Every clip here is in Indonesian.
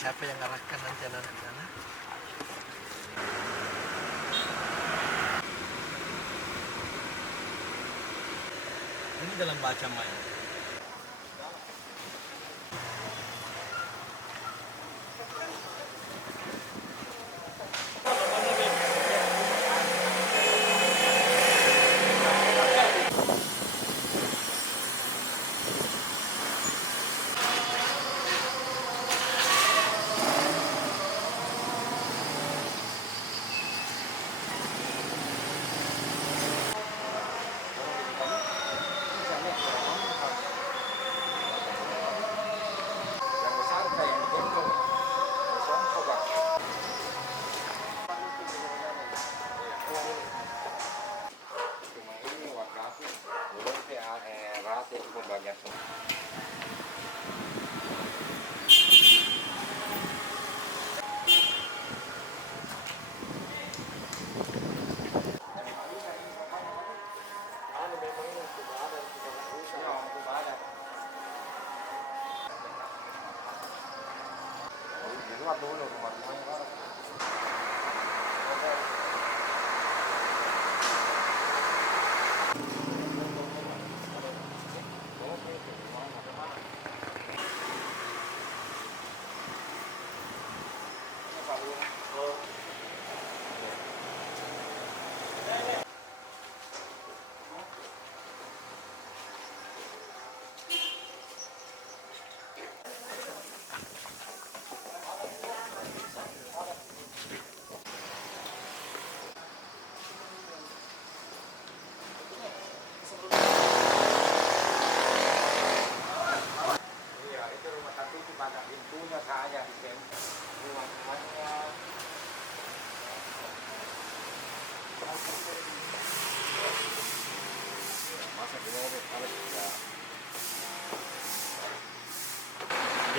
Siapa yang ngarahkan nanti anak-anak di sana? Ini dalam baca main.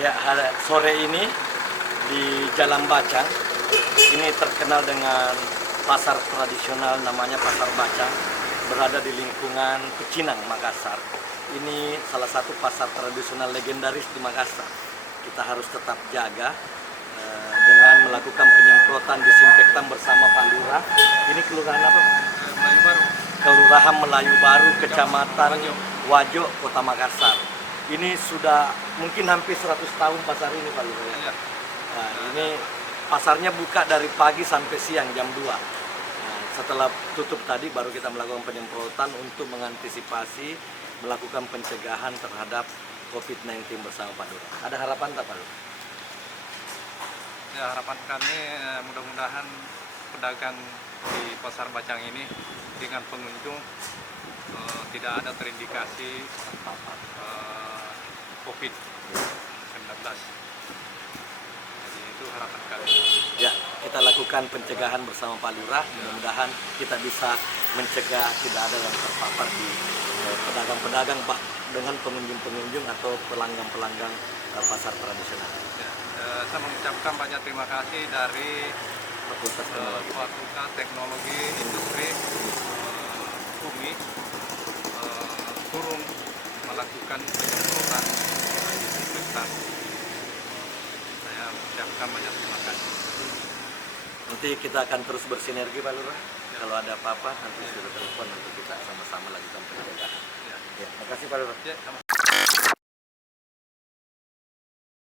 Ya, sore ini di Jalan Bacang, ini terkenal dengan pasar tradisional namanya Pasar Bacang, berada di lingkungan Pecinang, Makassar. Ini salah satu pasar tradisional legendaris di Makassar. Kita harus tetap jaga dengan melakukan penyemprotan disinfektan bersama Pak Lurah. Ini kelurahan apa? Melayu Baru. Kelurahan Melayu Baru, Kecamatan Wajo, Kota Makassar. Ini sudah mungkin hampir 100 tahun pasar ini, Pak Lurah. Ya. Nah, ini pasarnya buka dari pagi sampai siang jam 2. Nah, setelah tutup tadi baru kita melakukan penyemprotan untuk mengantisipasi melakukan pencegahan terhadap COVID-19 bersama Pak Lurah. Ada harapan tak, Pak Lurah? Ya, harapan kami mudah-mudahan pedagang di Pasar Bacang ini dengan pengunjung tidak ada terindikasi COVID-19. Jadi itu harapan kami. Ya, kita lakukan pencegahan bersama Pak Lurah. Mudah-mudahan kita bisa mencegah tidak ada yang terpapar di pedagang-pedagang dengan pengunjung-pengunjung atau pelanggan-pelanggan pasar tradisional. Ya, saya mengucapkan banyak terima kasih dari Fakultas Teknologi. Fakultas Teknologi Industri UMI turun melakukan penyemprotan disinfektan. Saya mengucapkan banyak terima kasih. Nanti kita akan terus bersinergi, Pak Lurah. Kalau ada apa-apa nanti sudah telepon, nanti kita sama-sama lakukan pencegahan. Ya. Ya, terima kasih Pak Lurah. Ya, sama-sama.